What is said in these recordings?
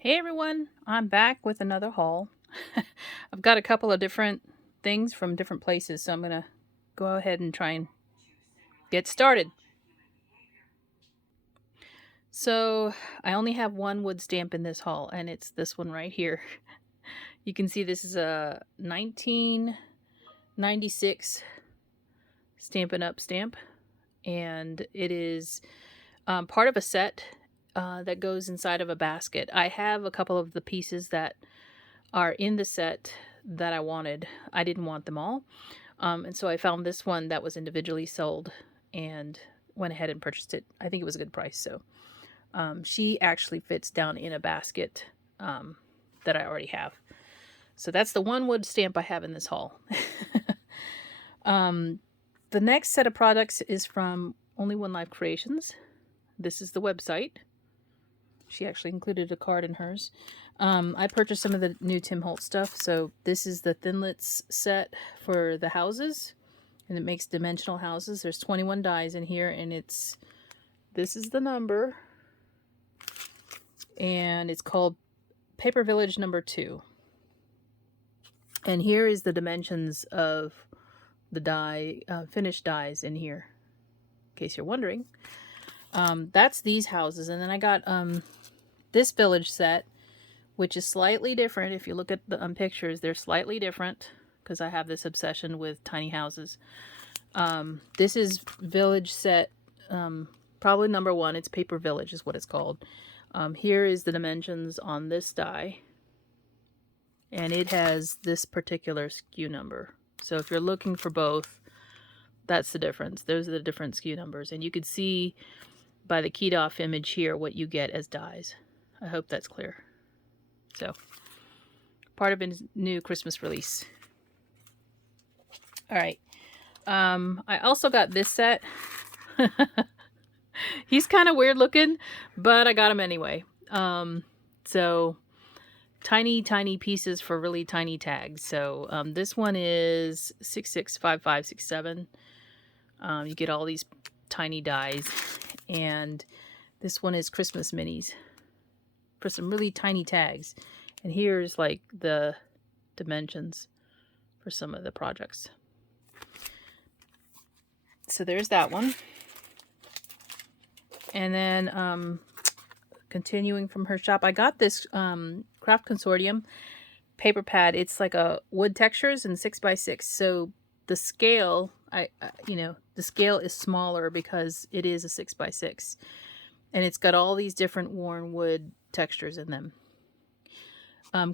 Hey everyone, I'm back with another haul. I've got a couple of different things from different places, so I'm going to go ahead and try and get started. So, I only have one wood stamp in this haul, and it's this one right here. You can see this is a 1996 Stampin' Up! Stamp, and it is part of a set that goes inside of a basket. I have a couple of the pieces that are in the set that I wanted. I didn't want them all. And so I found this one that was individually sold and went ahead and purchased it. I think it was a good price. So she actually fits down in a basket that I already have. So that's the one wood stamp I have in this haul. The next set of products is from Only One Life Creations. This is the website. She actually included a card in hers. I purchased some of the new Tim Holtz stuff. So this is the Thinlits set for the houses. And it makes dimensional houses. There's 21 dies in here. And this is the number. And it's called Paper Village number 2. And here is the dimensions of the die, finished dies in here. In case you're wondering. That's these houses. And then I got this village set, which is slightly different. If you look at the pictures, they're slightly different because I have this obsession with tiny houses. This is village set, probably number 1. It's Paper Village is what it's called. Here is the dimensions on this die. And it has this particular SKU number. So if you're looking for both, that's the difference. Those are the different SKU numbers. And you can see by the keyed off image here what you get as dies. I hope that's clear. So, part of his new Christmas release. All right. I also got this set. He's kind of weird looking, but I got him anyway. So, tiny pieces for really tiny tags. So, this one is 665567. You get all these tiny dies. And this one is Christmas minis for some really tiny tags. And here's like the dimensions for some of the projects. So there's that one. And then continuing from her shop, I got this Craft Consortium paper pad. It's like a wood textures and 6x6. So the scale, the scale is smaller because it is a 6x6. And it's got all these different worn wood textures in them.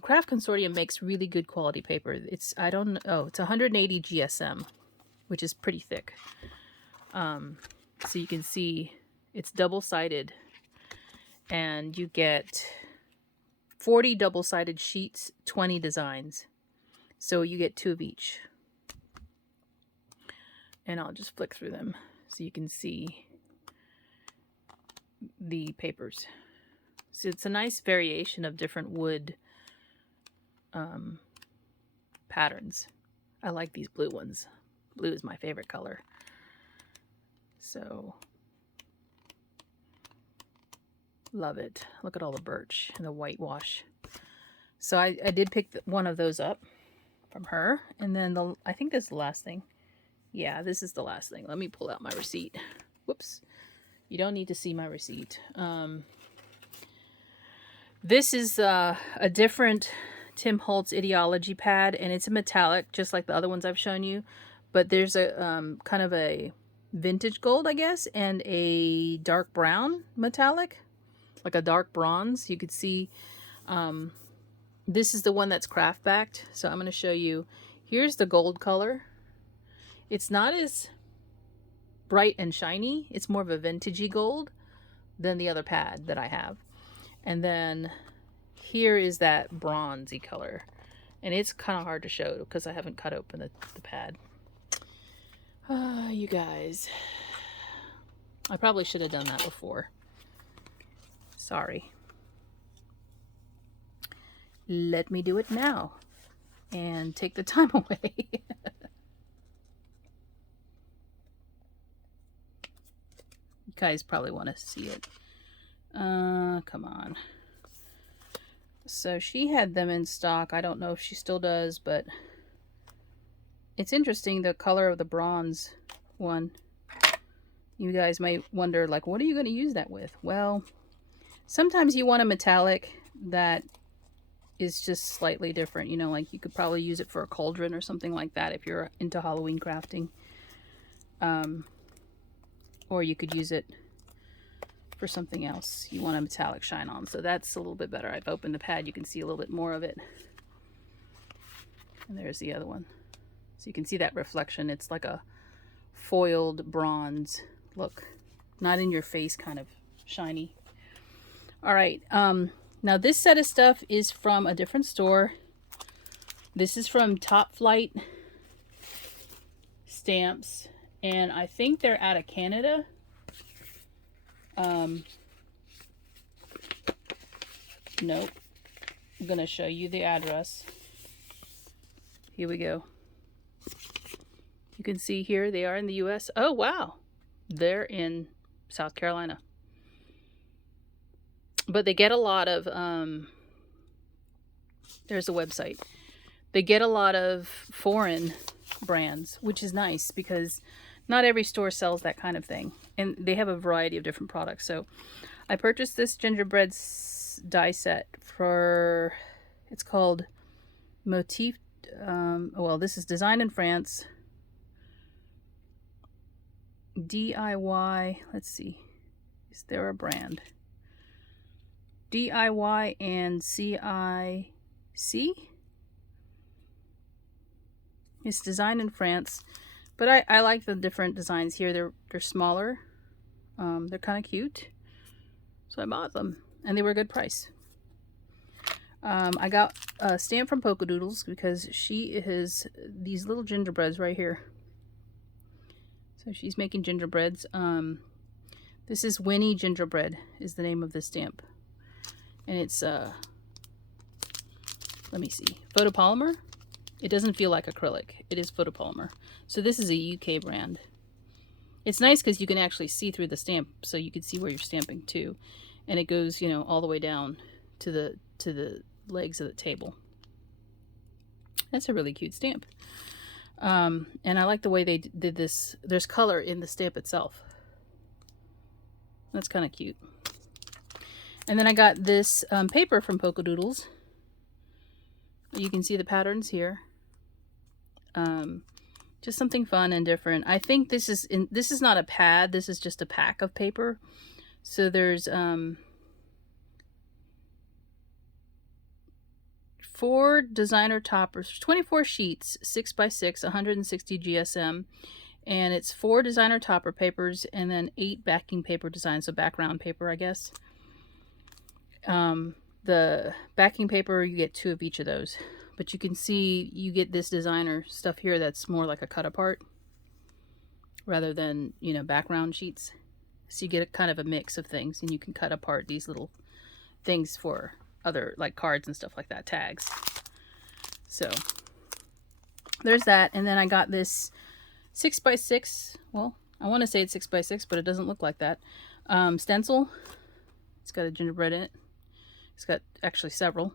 Craft Consortium makes really good quality paper. It's 180 GSM, which is pretty thick. So you can see it's double-sided, and you get 40 double-sided sheets, 20 designs. So you get 2 of each. And I'll just flick through them so you can see the papers. So it's a nice variation of different wood patterns. I like these blue ones. Blue is my favorite color. So, love it. Look at all the birch and the whitewash. So I did pick one of those up from her. And then I think this is the last thing. Yeah, this is the last thing. Let me pull out my receipt. Whoops. You don't need to see my receipt. This is a different Tim Holtz Ideology pad, and it's a metallic, just like the other ones I've shown you. But there's a kind of a vintage gold, I guess, and a dark brown metallic, like a dark bronze. You could see this is the one that's craft backed. So I'm going to show you. Here's the gold color. It's not as bright and shiny. It's more of a vintagey gold than the other pad that I have. And then here is that bronzy color. And it's kind of hard to show because I haven't cut open the pad. You guys. I probably should have done that before. Sorry. Let me do it now. And take the time away. You guys probably want to see it. Come on. So she had them in stock. I don't know if she still does, but it's interesting, the color of the bronze one. You guys might wonder, like, what are you going to use that with? Well, sometimes you want a metallic that is just slightly different. You know, like you could probably use it for a cauldron or something like that if you're into Halloween crafting. Or you could use it for something else you want a metallic shine on. So that's a little bit better. I've opened the pad. You can see a little bit more of it. And there's the other one. So you can see that reflection. It's like a foiled bronze look. Not in your face kind of shiny. All right. Now this set of stuff is from a different store. This is from Top Flight Stamps. And I think they're out of Canada. Nope. I'm going to show you the address. Here we go. You can see here they are in the US. Oh, wow. They're in South Carolina. But they get a lot of, there's a website. They get a lot of foreign brands, which is nice because not every store sells that kind of thing. And they have a variety of different products. So I purchased this Gingerbread Die Set for, it's called Motif. Well, this is designed in France. DIY, let's see. Is there a brand? DIY and CIC. It's designed in France, but I like the different designs here. They're smaller. They're kind of cute, so I bought them, and they were a good price. I got a stamp from Polka Doodles because she has these little gingerbreads right here. So she's making gingerbreads. This is Winnie Gingerbread is the name of the stamp. And it's, let me see, photopolymer. It doesn't feel like acrylic. It is photopolymer. So this is a UK brand. It's nice because you can actually see through the stamp, so you can see where you're stamping too. And it goes, you know, all the way down to the legs of the table. That's a really cute stamp. And I like the way they did this. There's color in the stamp itself. That's kind of cute. And then I got this paper from Polka Doodles. You can see the patterns here. Just something fun and different. I think this is not a pad. This is just a pack of paper. So there's 4 designer toppers, 24 sheets, 6x6, 160 GSM. And it's 4 designer topper papers and then 8 backing paper designs. So background paper, I guess. The backing paper, you get 2 of each of those. But you can see you get this designer stuff here that's more like a cut apart rather than, you know, background sheets. So you get a kind of a mix of things, and you can cut apart these little things for other, like cards and stuff like that, tags. So there's that. And then I got this 6x6. Well, I want to say it's 6x6, but it doesn't look like that. Stencil. It's got a gingerbread in it. It's got actually several.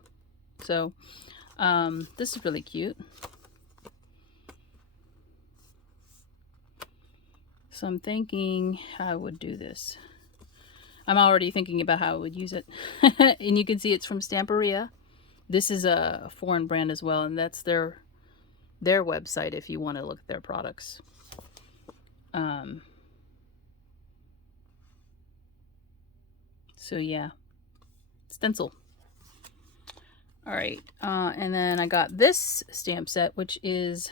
So this is really cute. So I'm thinking how I would do this. I'm already thinking about how I would use it. And you can see it's from Stamperia. This is a foreign brand as well, and that's their website if you want to look at their products. So yeah, stencil. All right, and then I got this stamp set, which is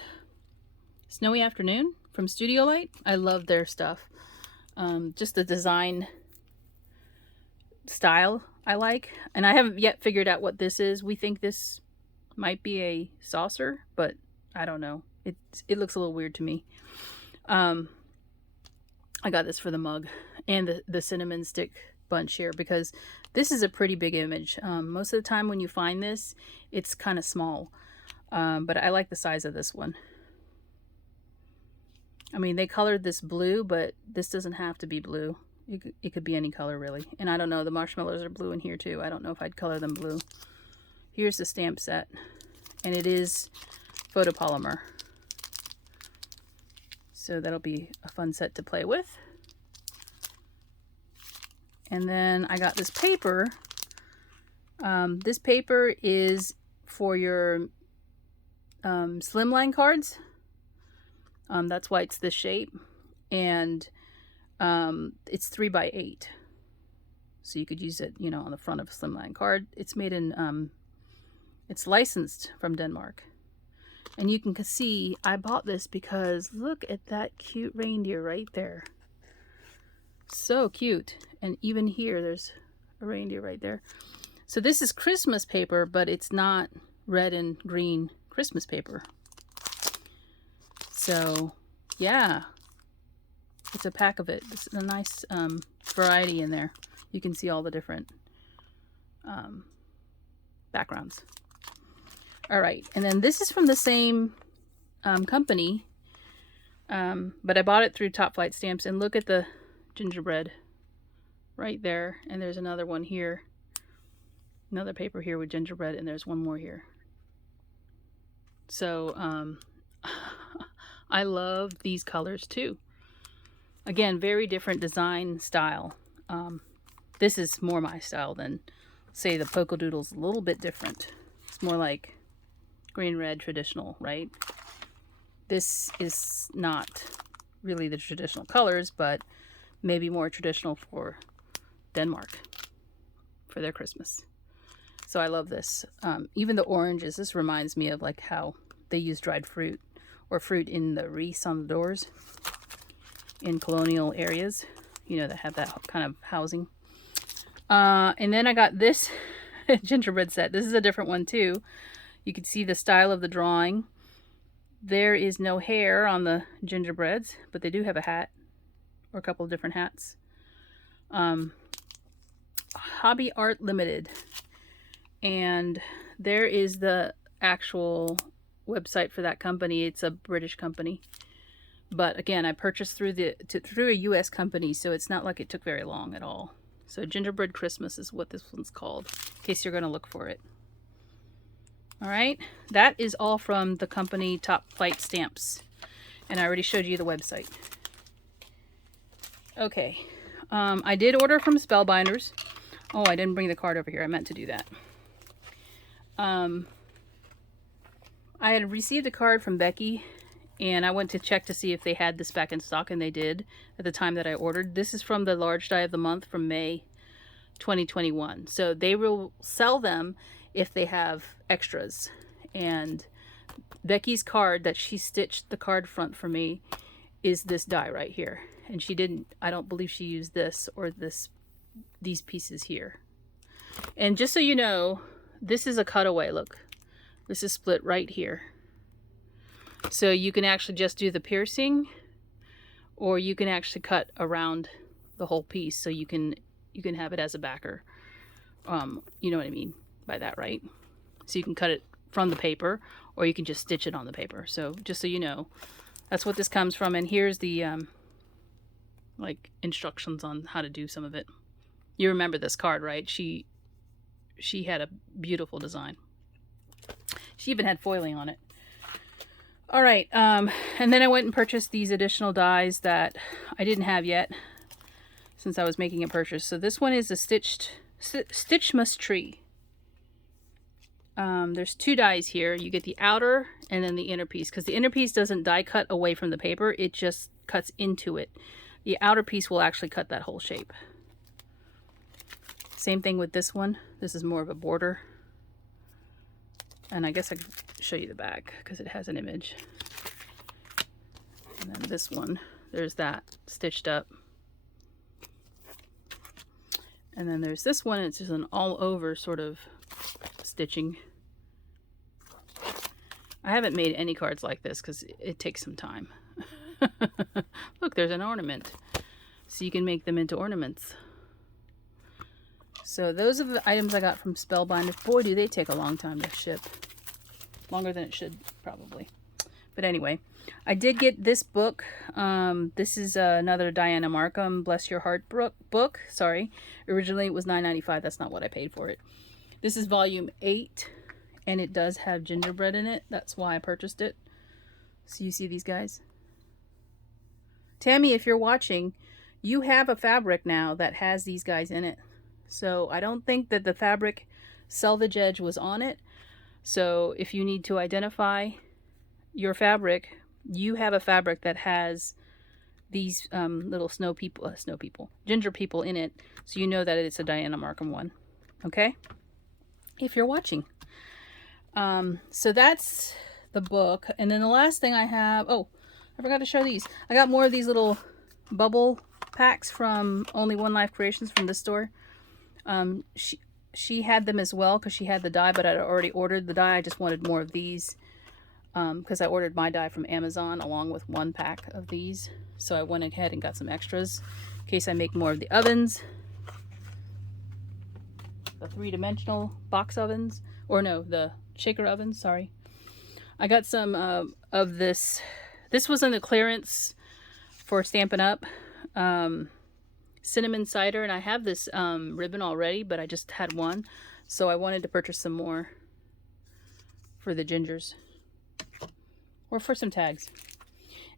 Snowy Afternoon from Studio Light. I love their stuff. Just the design style I like, and I haven't yet figured out what this is. We think this might be a saucer, but I don't know. It looks a little weird to me. I got this for the mug and the cinnamon stick bunch here because this is a pretty big image. Most of the time when you find this, it's kind of small, but I like the size of this one. I mean, they colored this blue, but this doesn't have to be blue. It could be any color really. And I don't know, the marshmallows are blue in here too. I don't know if I'd color them blue. here's the stamp set, and it is photopolymer. So that'll be a fun set to play with. And then I got this paper. This paper is for your slimline cards. That's why it's this shape. And it's 3x8. So you could use it, you know, on the front of a slimline card. It's made in, it's licensed from Denmark. And you can see I bought this because look at that cute reindeer right there. So cute. And even here there's a reindeer right there. So this is Christmas paper, but it's not red and green Christmas paper. So yeah, it's a pack of it. It's a nice variety in there. You can see all the different backgrounds. All right, and then this is from the same company, but I bought it through Top Flight Stamps. And look at the gingerbread right there, and there's another one here, another paper here with gingerbread, and there's one more here. So I love these colors too. Again, very different design style. This is more my style than, say, the Polka Doodle's a little bit different. It's more like green, red, traditional, right? This is not really the traditional colors, but maybe more traditional for Denmark for their Christmas. So I love this. Even the oranges, this reminds me of like how they use dried fruit or fruit in the wreaths on the doors in colonial areas, you know, that have that kind of housing. And then I got this gingerbread set. This is a different one too. You can see the style of the drawing. There is no hair on the gingerbreads, but they do have a hat or a couple of different hats. Hobby Art Limited. And there is the actual website for that company. It's a British company. But again, I purchased through a US company, so it's not like it took very long at all. So Gingerbread Christmas is what this one's called, in case you're going to look for it. All right, that is all from the company Top Flight Stamps, and I already showed you the website. Okay, I did order from Spellbinders. Oh, I didn't bring the card over here. I meant to do that. I had received a card from Becky, and I went to check to see if they had this back in stock, and they did at the time that I ordered. This is from the Large Die of the Month from May 2021. So they will sell them if they have extras. And Becky's card that she stitched the card front for me is this die right here. And she didn't, I don't believe she used this or these pieces here. And just so you know, this is a cutaway. Look, this is split right here. So you can actually just do the piercing, or you can actually cut around the whole piece, so you can have it as a backer. You know what I mean by that, right? So you can cut it from the paper, or you can just stitch it on the paper. So just so you know, that's what this comes from. And here's the like instructions on how to do some of it. You remember this card, right? She had a beautiful design. She even had foiling on it. All right, and then I went and purchased these additional dies that I didn't have yet since I was making a purchase. So this one is a Stitchmas tree. There's two dies here. You get the outer and then the inner piece, because the inner piece doesn't die cut away from the paper. It just cuts into it. The outer piece will actually cut that whole shape. Same thing with this one. This is more of a border. And I guess I can show you the back because it has an image. And then this one, there's that stitched up. And then there's this one, it's just an all over sort of stitching. I haven't made any cards like this because it takes some time. Look, there's an ornament. So you can make them into ornaments. So those are the items I got from Spellbinders. Boy, do they take a long time to ship. Longer than it should, probably. But anyway, I did get this book. This is another Diana Markham Bless Your Heart book. Sorry. Originally it was $9.95. That's not what I paid for it. This is volume 8. and it does have gingerbread in it. That's why I purchased it. So you see these guys? Tammy, if you're watching, you have a fabric now that has these guys in it. So I don't think that the fabric selvage edge was on it. So if you need to identify your fabric, you have a fabric that has these little ginger people in it. So you know that it's a Diana Markham one. Okay? If you're watching. So that's the book. And then the last thing I have, oh, I forgot to show these. I got more of these little bubble packs from Only One Life Creations from this store. She had them as well because she had the die, but I'd already ordered the die. I just wanted more of these because I ordered my die from Amazon along with one pack of these. So I went ahead and got some extras in case I make more of the ovens. The 3-dimensional box ovens. Or no, the shaker ovens, sorry. I got some of this. This was in the clearance for Stampin' Up. Cinnamon cider, and I have this ribbon already, but I just had one, so I wanted to purchase some more for the gingers or for some tags.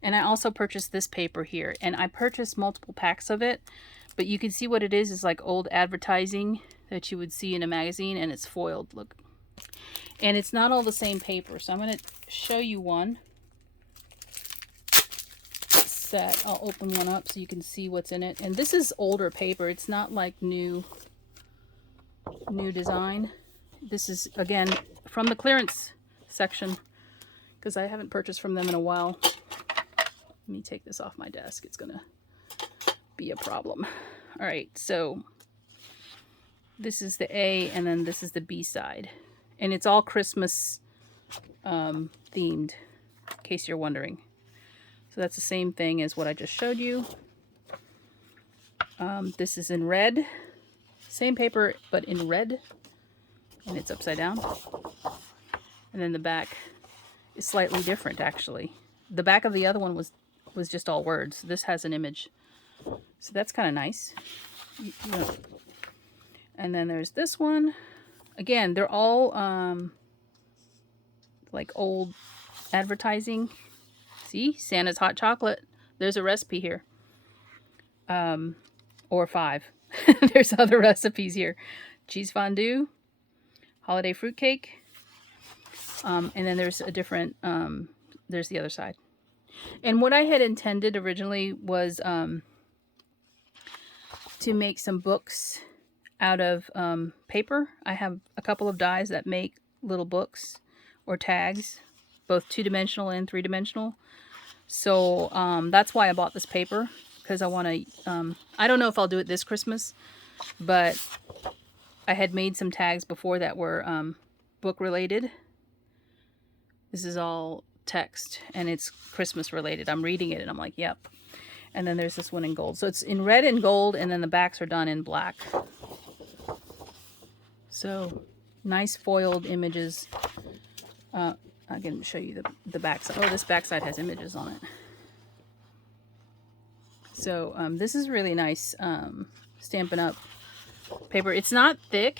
And I also purchased this paper here, and I purchased multiple packs of it, but you can see what it is like old advertising that you would see in a magazine, and it's foiled. Look, and it's not all the same paper, so I'm going to show you one set. I'll open one up so you can see what's in it. And this is older paper. It's not like new design. This is again from the clearance section because I haven't purchased from them in a while. Let me take this off my desk. It's gonna be a problem. All right, so this is the A and then this is the B side, and it's all Christmas themed, in case you're wondering. So that's the same thing as what I just showed you. This is in red. Same paper, but in red. And it's upside down. And then the back is slightly different, actually. The back of the other one was just all words. This has an image. So that's kind of nice. And then there's this one. Again, they're all like old advertising. See, Santa's hot chocolate. There's a recipe here. Or 5. There's other recipes here. Cheese fondue, holiday fruitcake, and then there's a different, there's the other side. And what I had intended originally was to make some books out of paper. I have a couple of dies that make little books or tags, both 2-dimensional and 3-dimensional. So that's why I bought this paper, because I want to, I don't know if I'll do it this Christmas, but I had made some tags before that were book related. This is all text and it's Christmas related. I'm reading it and I'm like, yep. And then there's this one in gold. So it's in red and gold, and then the backs are done in black. So nice foiled images. I can show you the backside. Oh, this backside has images on it. So this is really nice Stampin' Up paper. It's not thick,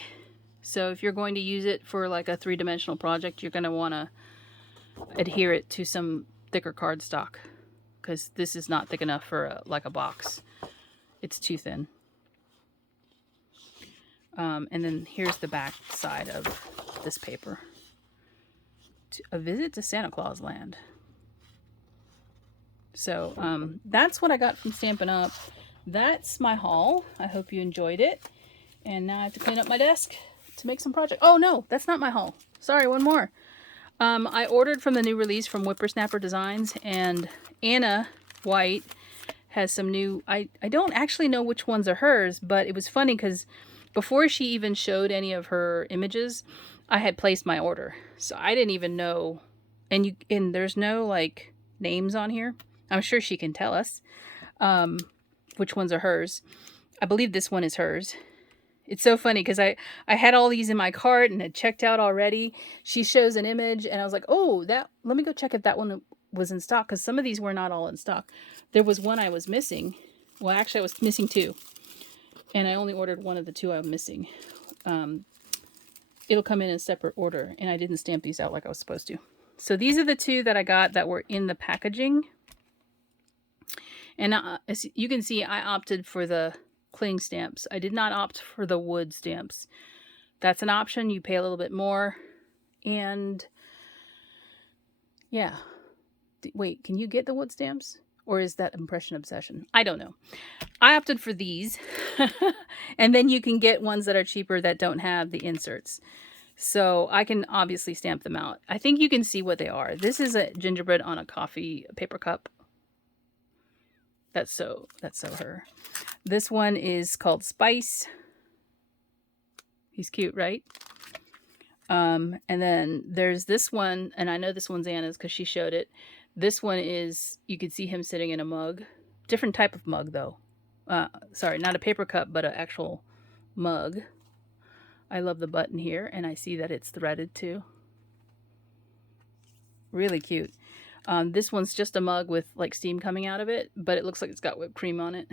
so if you're going to use it for like a 3-dimensional project, you're going to want to adhere it to some thicker cardstock, because this is not thick enough for like a box. It's too thin. And then here's the back side of this paper. A visit to Santa Claus Land. So that's what I got from Stampin' Up. That's my haul. I hope you enjoyed it. And now I have to clean up my desk to make some project. Oh no, that's not my haul. Sorry, one more. I ordered from the new release from Whippersnapper Designs, and Anna White has some new, I don't actually know which ones are hers, but it was funny because before she even showed any of her images, I had placed my order. So I didn't even know, and there's no like names on here. I'm sure she can tell us which ones are hers. I believe this one is hers. It's so funny because I had all these in my cart and had checked out already. She shows an image and I was like, oh, let me go check if that one was in stock, because some of these were not all in stock. There was one I was missing. Well, actually I was missing 2. And I only ordered one of the 2 I'm missing. it'll come in separate order, and I didn't stamp these out like I was supposed to. So these are the two that I got that were in the packaging. And as you can see, I opted for the cling stamps. I did not opt for the wood stamps. That's an option. You pay a little bit more. And yeah. Wait, can you get the wood stamps? Or is that Impression Obsession? I don't know. I opted for these. And then you can get ones that are cheaper that don't have the inserts. So I can obviously stamp them out. I think you can see what they are. This is a gingerbread on a coffee paper cup. That's so her. This one is called Spice. He's cute, right? And then there's this one, and I know this one's Anna's because she showed it. This one is, you can see him sitting in a mug. Different type of mug, though. Sorry, not a paper cup, but an actual mug. I love the button here, and I see that it's threaded, too. Really cute. This one's just a mug with, like, steam coming out of it, but it looks like it's got whipped cream on it.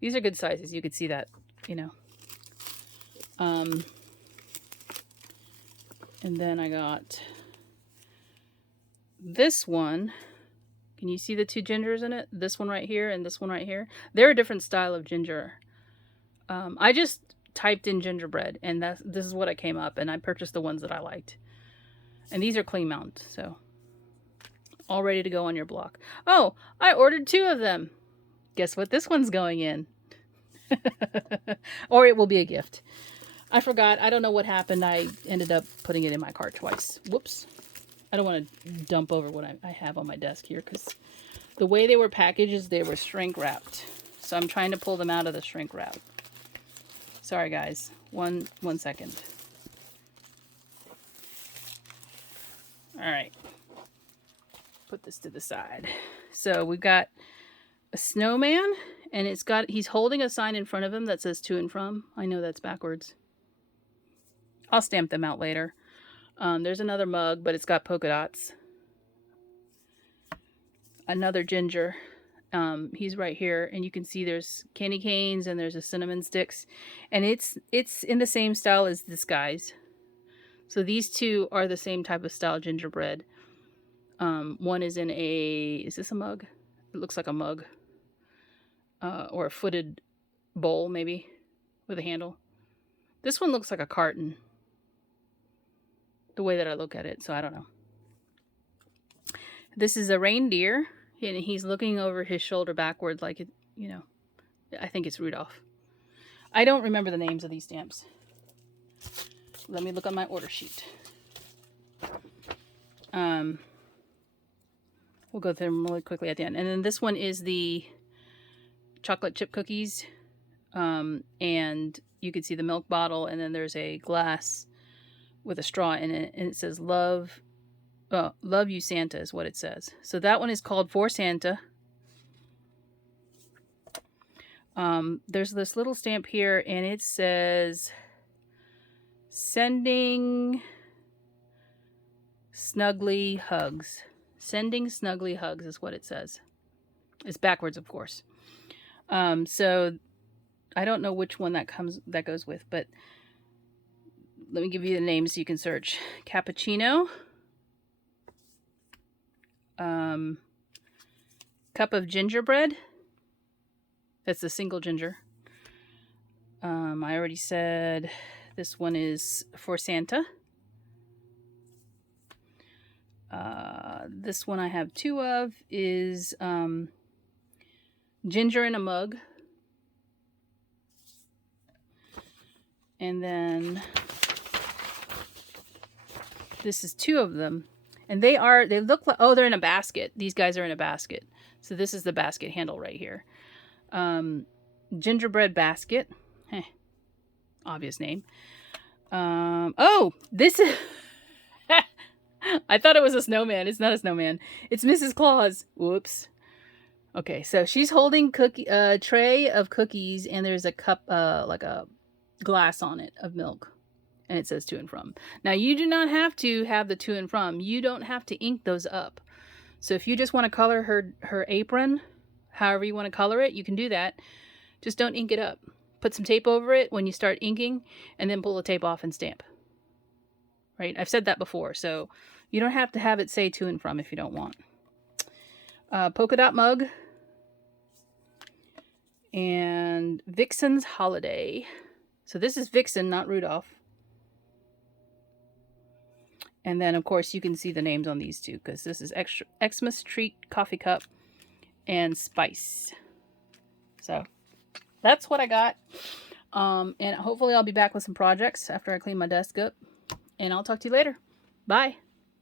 These are good sizes. You could see that, you know. And then I got this one. Can you see the two gingers in it? This one right here and this one right here. They're a different style of ginger. I just typed in gingerbread, and this is what I came up, and I purchased the ones that I liked. And these are cling mount, so all ready to go on your block. Oh, I ordered 2 of them. Guess what this one's going in? Or it will be a gift. I forgot. I don't know what happened. I ended up putting it in my cart twice. Whoops. I don't want to dump over what I have on my desk here, because the way they were packaged is they were shrink wrapped. So I'm trying to pull them out of the shrink wrap. Sorry, guys. One second. All right. Put this to the side. So we've got a snowman, and he's holding a sign in front of him that says to and from. I know that's backwards. I'll stamp them out later. There's another mug, but it's got polka dots. Another ginger. He's right here, and you can see there's candy canes and there's a cinnamon sticks, and it's in the same style as this guy's. So these two are the same type of style gingerbread. One is in is this a mug? It looks like a mug. Or a footed bowl, maybe, with a handle. This one looks like a carton, the way that I look at it, so I don't know. This is a reindeer, and he's looking over his shoulder backward like, you know, I think it's Rudolph. I don't remember the names of these stamps. Let me look on my order sheet. We'll go through them really quickly at the end. And then this one is the chocolate chip cookies. And you can see the milk bottle, and then there's a glass with a straw in it, and it says love you Santa is what it says. So that one is called For Santa. There's this little stamp here, and it says sending snuggly hugs. Sending snuggly hugs is what it says. It's backwards, of course. So I don't know which one that goes with, but let me give you the names so you can search. Cappuccino. Cup of gingerbread. That's the single ginger. I already said this one is For Santa. This one I have 2 of is ginger in a mug. And then this is 2 of them. And they look like, oh, they're in a basket. These guys are in a basket. So this is the basket handle right here. Gingerbread Basket. Obvious name. Oh, this is... I thought it was a snowman. It's not a snowman. It's Mrs. Claus. Whoops. Okay, so she's holding a tray of cookies, and there's a cup, like a glass on it of milk, and it says to and from. Now, you do not have to have the to and from. You don't have to ink those up. So if you just want to color her apron, however you want to color it, you can do that. Just don't ink it up. put some tape over it when you start inking, and then pull the tape off and stamp. Right? I've said that before, so you don't have to have it say to and from if you don't want. Polka dot mug. And Vixen's Holiday. So this is Vixen, not Rudolph. And then, of course, you can see the names on these two, because this is Xmas Treat Coffee Cup and Spice. So that's what I got. And hopefully I'll be back with some projects after I clean my desk up. And I'll talk to you later. Bye.